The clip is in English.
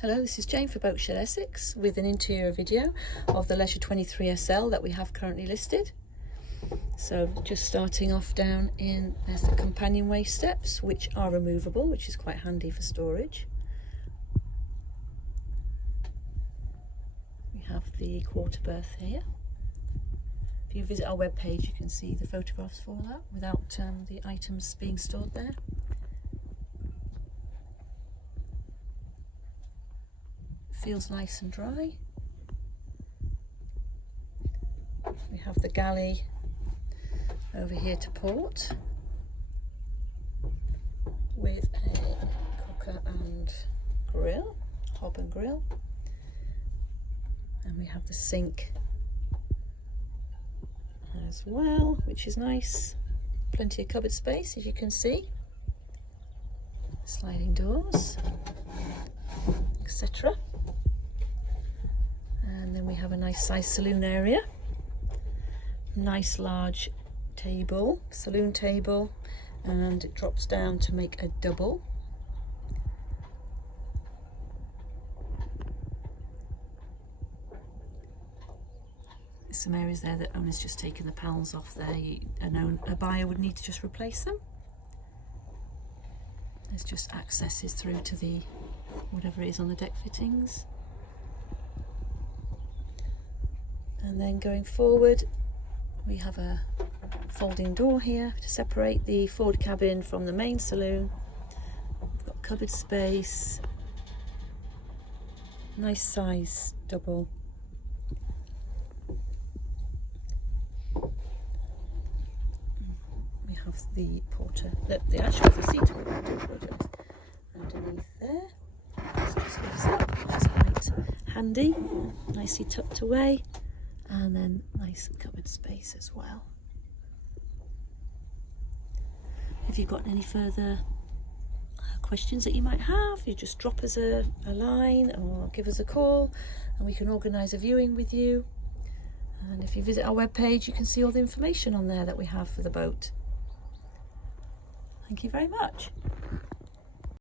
Hello, this is Jane for Boatshed Essex with an interior video of the Leisure 23 SL that we have currently listed. So just starting off down in, there's the companionway steps, which are removable, which is quite handy for storage. We have the quarter berth here. If you visit our webpage, you can see the photographs for that without the items being stored there. Feels nice and dry. We have the galley over here to port with a cooker and grill, hob and grill, and we have the sink as well, which is nice. Plenty of cupboard space, as you can see, sliding doors, etc. And then we have a nice size saloon area, nice large table, saloon table, and it drops down to make a double. There's some areas there that owner's just taken the panels off there. A buyer would need to just replace them. There's just accesses through to the whatever it is on the deck fittings. And then going forward, we have a folding door here to separate the forward cabin from the main saloon. We've got cupboard space, nice size double. We have the porter, the actual seat underneath there. So this lifts up, which is quite handy, nicely tucked away. And then nice cupboard space as well. If you've got any further questions that you might have, you just drop us a line or give us a call and we can organise a viewing with you. And if you visit our webpage, you can see all the information on there that we have for the boat. Thank you very much.